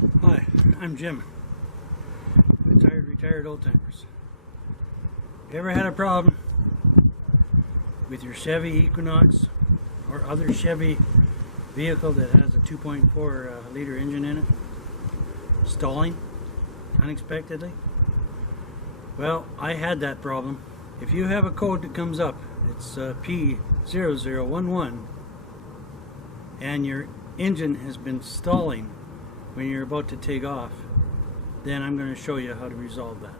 Hi, I'm Jim with Tired Retired Oldtimers. You ever had a problem with your Chevy Equinox or other Chevy vehicle that has a 2.4 liter engine in it stalling unexpectedly? Well, I had that problem. If you have a code that comes up, it's P0011, and your engine has been stalling when you're about to take off, then I'm going to show you how to resolve that.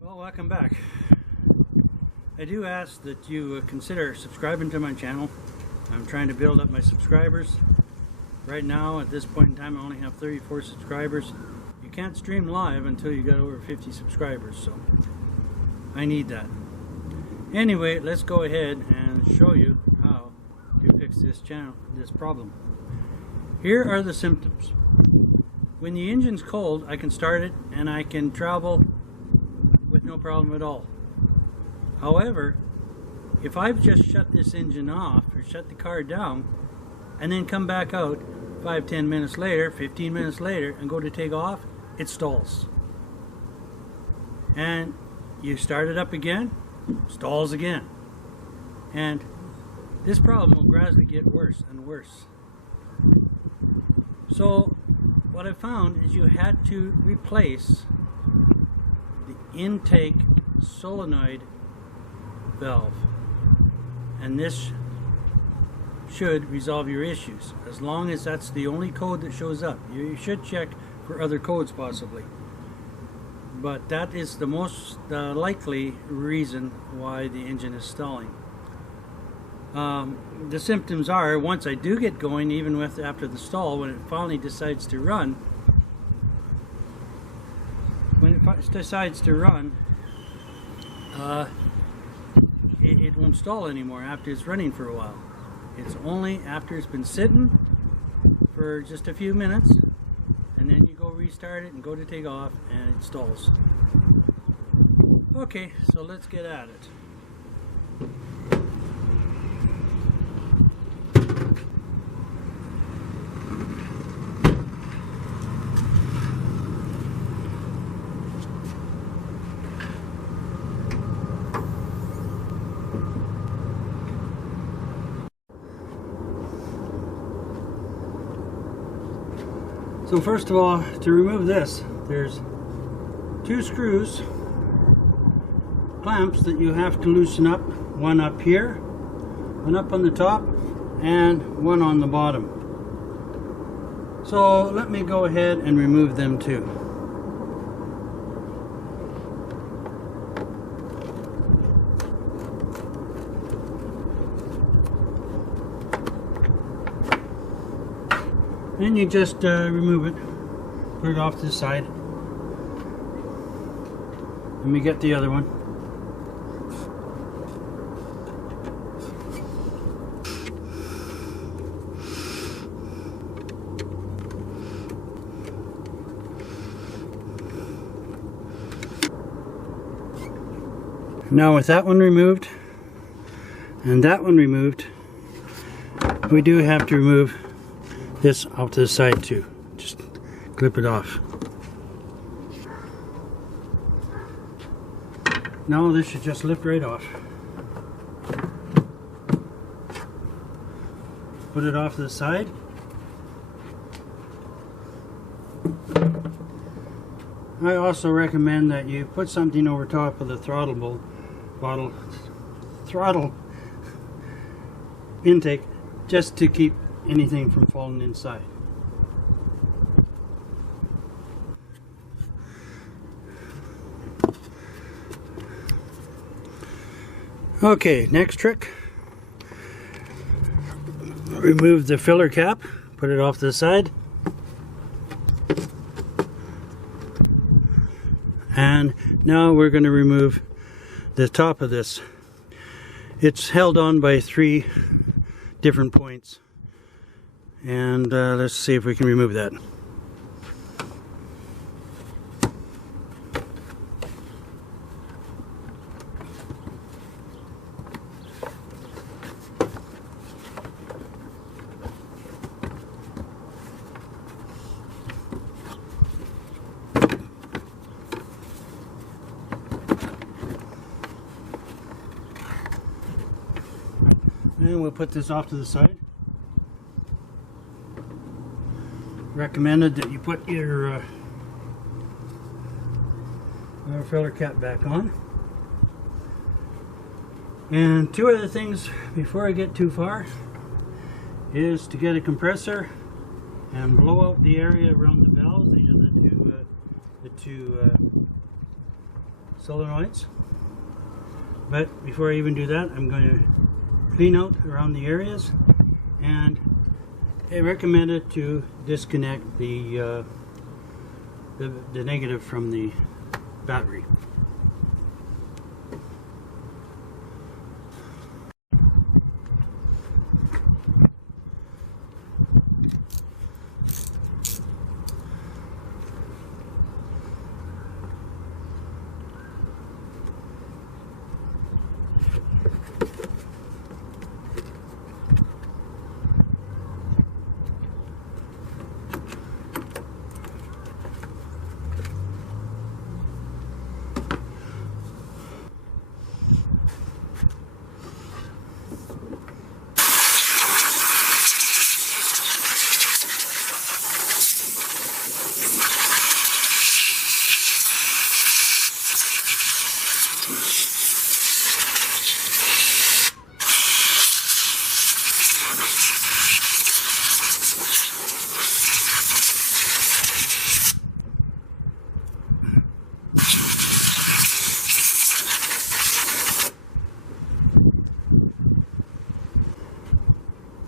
Well, welcome back. I do ask that you consider subscribing to my channel. I'm trying to build up my subscribers. Right now, at this point in time, I only have 34 subscribers. You can't stream live until you got over 50 subscribers, so I need that. Anyway, let's go ahead and show you how to fix this problem. Here are the symptoms. When the engine's cold, I can start it and I can travel with no problem at all. However, if I've just shut this engine off or shut the car down and then come back out 5-10 minutes later, 15 minutes later, and go to take off, it stalls. And you start it up again, stalls again. And this problem will gradually get worse and worse. So what I found is you had to replace the intake solenoid valve, and this should resolve your issues, as long as that's the only code that shows up. You should check for other codes possibly, but that is the most likely reason why the engine is stalling. The symptoms are, once I do get going, even after the stall, when it finally decides to run, it won't stall anymore after it's running for a while. It's only after it's been sitting for just a few minutes, and then you go restart it and go to take off and it stalls. Okay, so let's get at it. So first of all, to remove this, there's two screws, clamps that you have to loosen up. One up here, one up on the top, and one on the bottom. So let me go ahead and remove them too. Then you just remove it, put it off to the side. Let me get the other one. Now with that one removed and that one removed, we do have to remove this off to the side too. Just clip it off. Now this should just lift right off. Put it off to the side. I also recommend that you put something over top of the throttle bottle throttle intake just to keep anything from falling inside. Okay, next trick. Remove the filler cap, put it off to the side. And now we're going to remove the top of this. It's held on by 3 different points. And let's see if we can remove that. And we'll put this off to the side. Recommended that you put your filler cap back on. And 2 other things before I get too far is to get a compressor and blow out the area around the valves. These are the two solenoids. But before I even do that, I'm going to clean out around the areas, and I recommend it to disconnect the negative from the battery.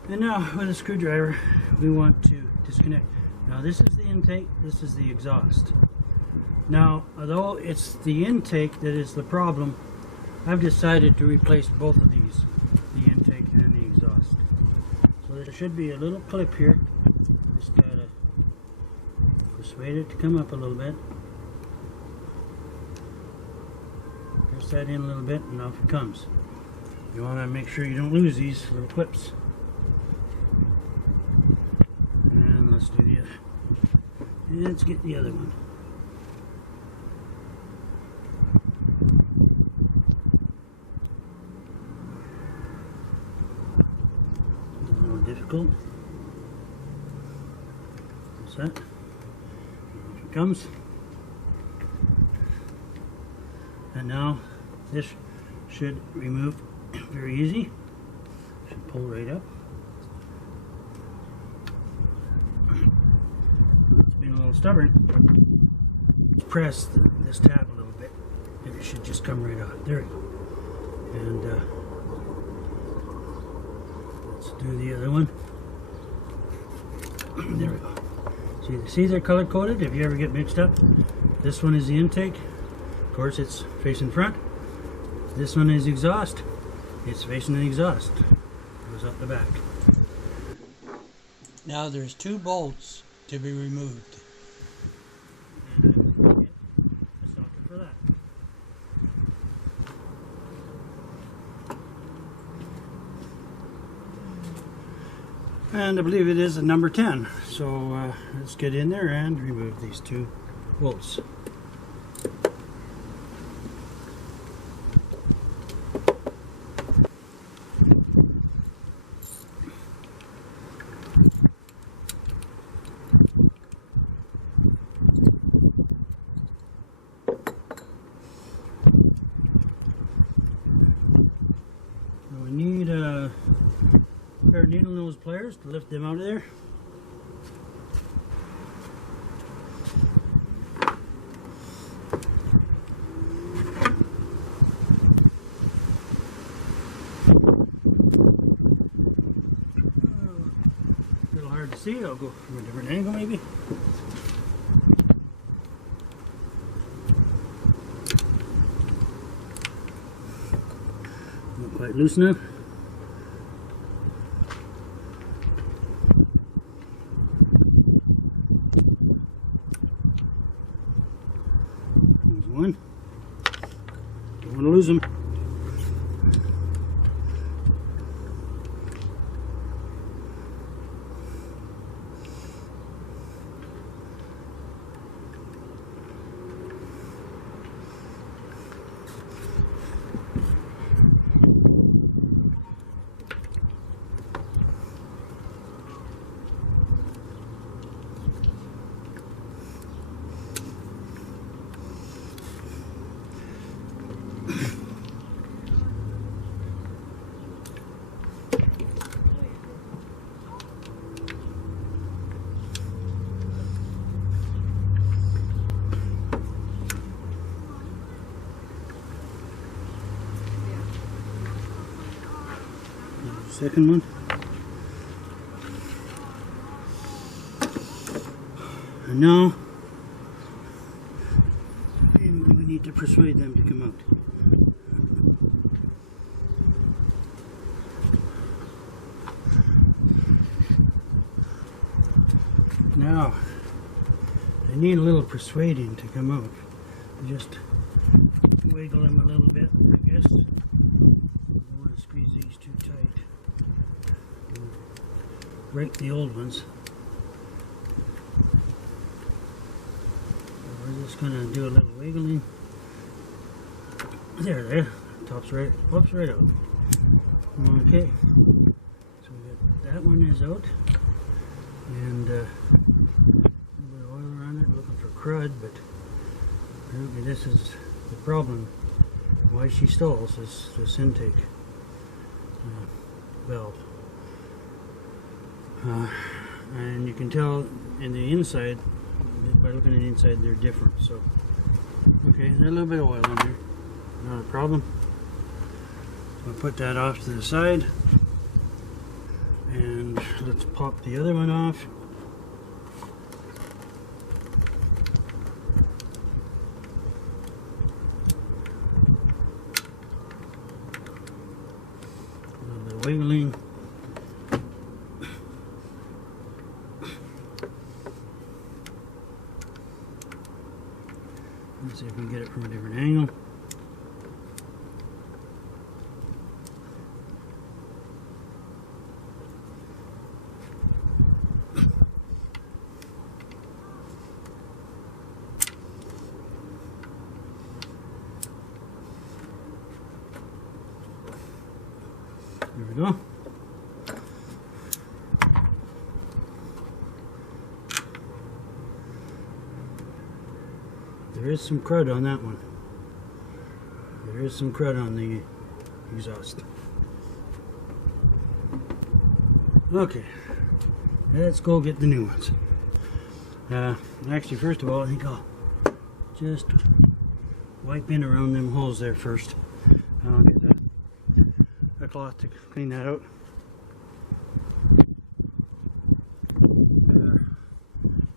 And now with a screwdriver we want to disconnect. Now this is the intake, this is the exhaust. Now although it's the intake that is the problem, I've decided to replace both of these, the intake and the exhaust. So there should be a little clip here. Just gotta persuade it to come up a little bit. Press that in a little bit and off it comes. You want to make sure you don't lose these little clips. And let's do the other. And let's get the other one. A little difficult. That's that. Off it comes. And now this should remove very easy. Should pull right up. It's been a little stubborn. Press this tab a little bit and it should just come right out. There we go. And let's do the other one. There we go. See they're color coded if you ever get mixed up. This one is the intake. Of course it's facing front. This one is exhaust. It's facing the exhaust. Goes up the back. Now there's 2 bolts to be removed. And a socket for that. And I believe it is a number 10. So let's get in there and remove these 2 bolts. Now we need a pair of needle nose pliers to lift them out of there. A little hard to see, I'll go from a different angle maybe. Not quite loose enough. There's one. Don't want to lose them. Second one. And now we need to persuade them to come out. Now they need a little persuading to come out. Just wiggle them a little bit, I guess. I don't want to squeeze these too tight. Break the old ones. We're just going to do a little wiggling. There. Pops right out. Okay. So we got that one is out. And a little bit of oil around it, looking for crud, but apparently this is the problem. Why she stalls is this intake valve. And you can tell in the inside, by looking at the inside, they're different. So, okay, there's a little bit of oil in there, not a problem. I'll put that off to the side, and let's pop the other one off. A little bit of wiggling. Let's see if we can get it from a different angle. There we go. There is some crud on that one. There is some crud on the exhaust. Okay, let's go get the new ones. Actually, first of all, I think I'll just wipe in around them holes there first. I'll get a cloth to clean that out.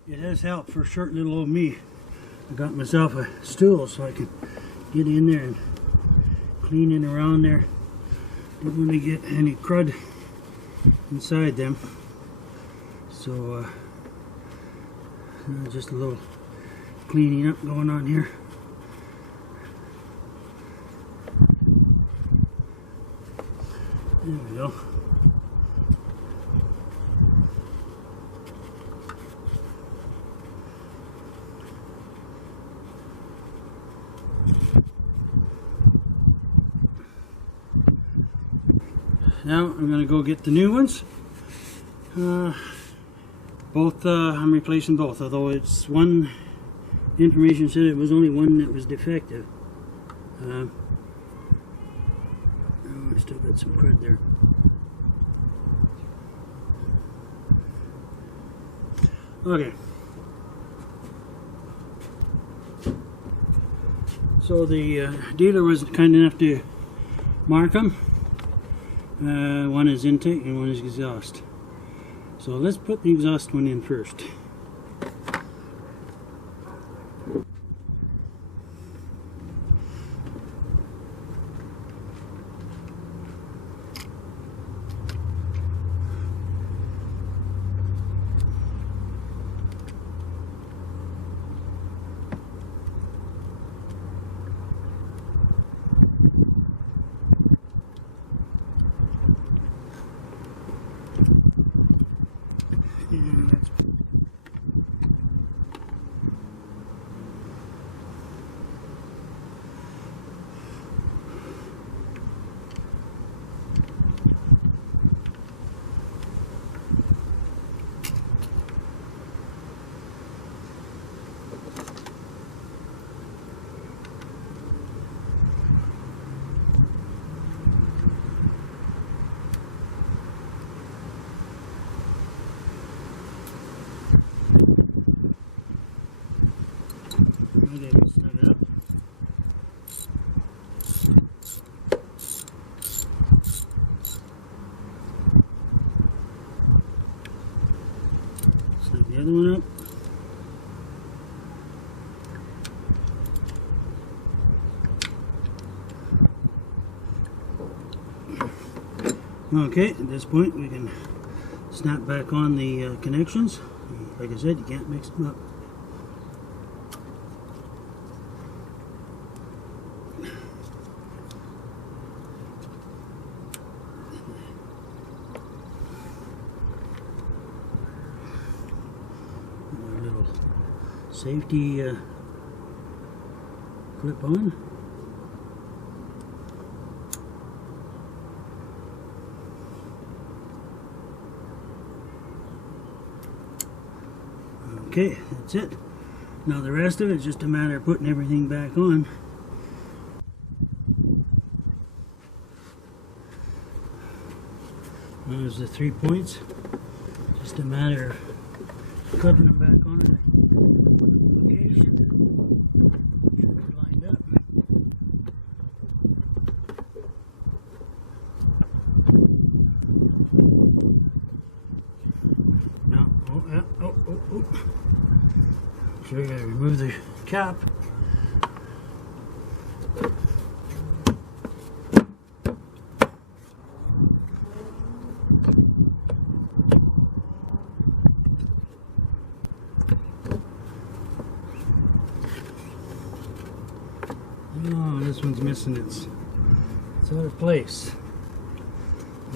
It has helped for short little old me. I got myself a stool so I can get in there and clean in around there. Don't want to get any crud inside them. So just a little cleaning up going on here. There we go. Now I'm going to go get the new ones. I'm replacing both, although it's one, the information said it was only one that was defective. Oh, I still got put some crud there. Okay. So the dealer was kind enough to mark them. One is intake and one is exhaust. So let's put the exhaust one in first. And let's snug it up. Snug the other one up. Okay, at this point we can snap back on the connections. Like I said, you can't mix them up. A little safety clip on. Okay, that's it. Now the rest of it is just a matter of putting everything back on. There's the 3 points. Just a matter of clipping them back on in location. Lined up. Now, oh. So we gotta remove the cap. Oh, this one's missing it's out of place.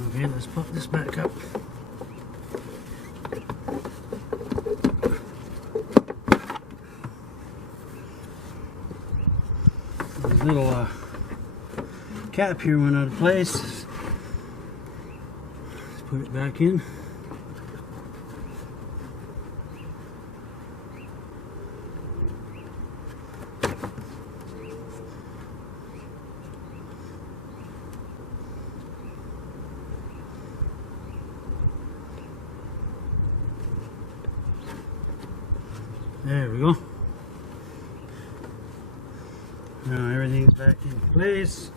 Okay, let's pop this back up. The little cap here went out of place. Let's put it back in. There we go. Now everything's back in place.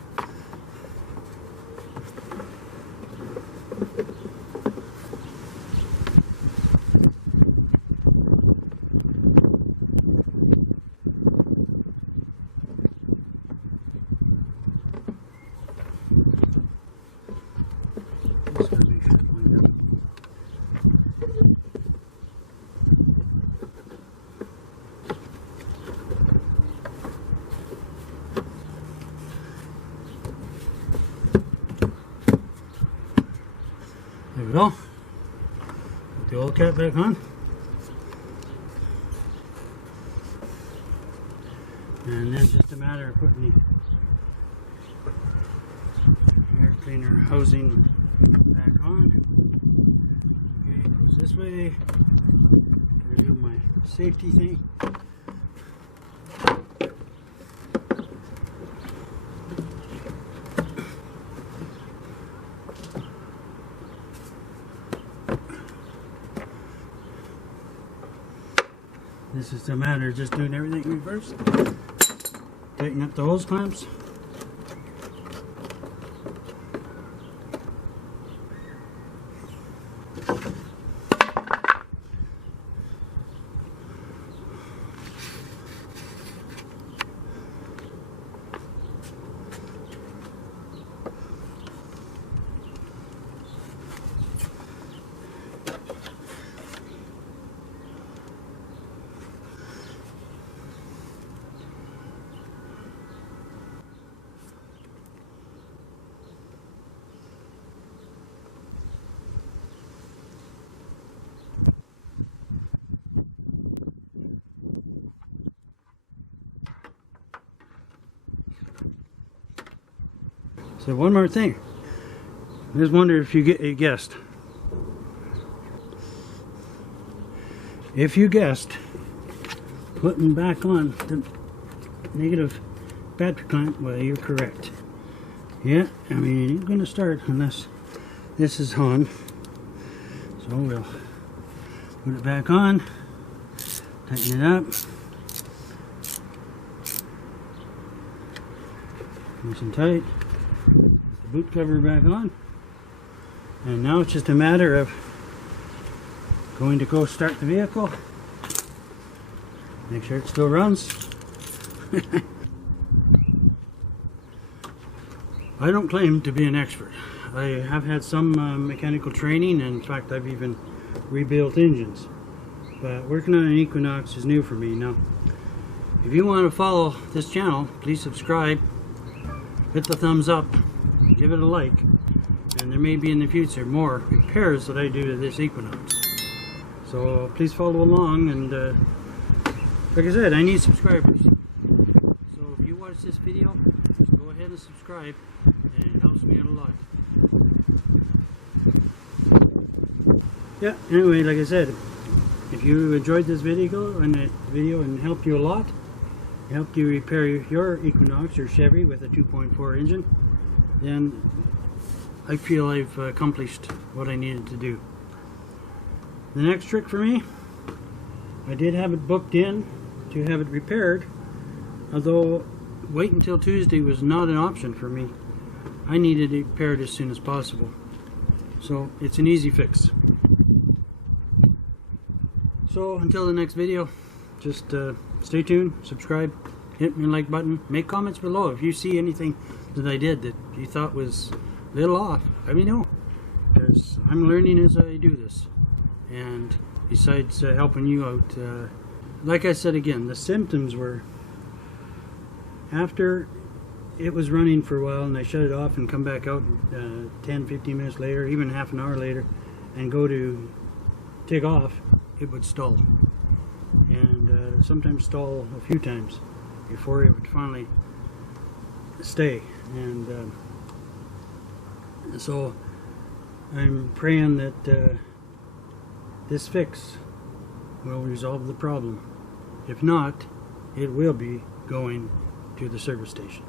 Just gotta make sure it's lined up. There we go. Put the old cap back on. And then just a matter of putting the air cleaner housing back on. Okay, it goes this way. Gonna do my safety thing. This is a matter of just doing everything reverse. Tighten up the hose clamps. So one more thing. I just wonder if you guessed. If you guessed, putting back on the negative battery clamp, well, you're correct. Yeah, I mean, it ain't going to start unless this is on. So we'll put it back on, tighten it up. Nice and tight. The boot cover back on, and now it's just a matter of going to go start the vehicle, make sure it still runs. I don't claim to be an expert. I have had some mechanical training, and in fact I've even rebuilt engines, but working on an Equinox is new for me. Now if you want to follow this channel, please subscribe, hit the thumbs up, give it a like, and there may be in the future more repairs that I do to this Equinox. So please follow along, and like I said, I need subscribers. So if you watch this video, go ahead and subscribe, and it helps me out a lot. Yeah, anyway, like I said, if you enjoyed this video and helped you a lot, helped you repair your Equinox or Chevy with a 2.4 engine, then I feel I've accomplished what I needed to do. The next trick for me, I did have it booked in to have it repaired, although wait until Tuesday was not an option for me. I needed it repaired as soon as possible. So it's an easy fix. So until the next video, just stay tuned, subscribe, hit my like button, make comments below if you see anything that I did that you thought was a little off. Let me know, because I'm learning as I do this. And besides helping you out, like I said again, the symptoms were after it was running for a while and I shut it off and come back out 10-15 minutes later, even half an hour later, and go to take off, it would stall, and sometimes stall a few times before it would finally stay. And so I'm praying that this fix will resolve the problem. If not, it will be going to the service station.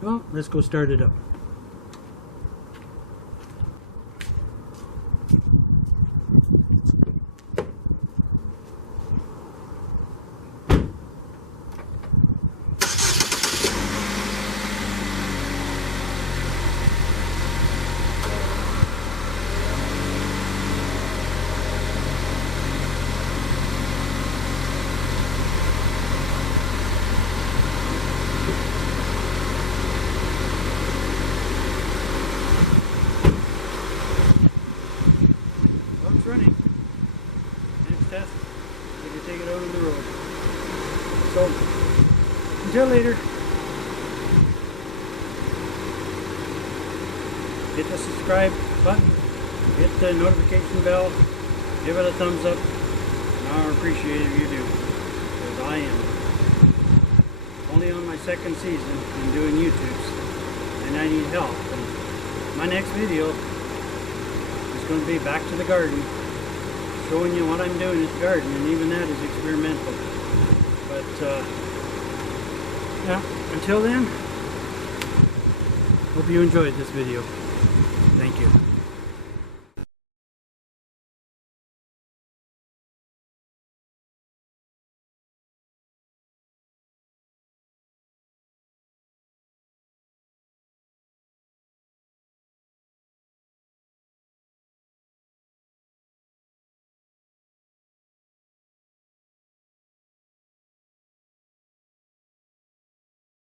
Well, let's go start it up. Running. Next test, we can take it out on the road. So, until later, hit the subscribe button, hit the notification bell, give it a thumbs up, and I'll appreciate it if you do, because I am only on my second season in doing YouTubes, and I need help. And my next video is going to be back to the garden, showing you what I'm doing in the garden, and even that is experimental. But yeah, until then, hope you enjoyed this video.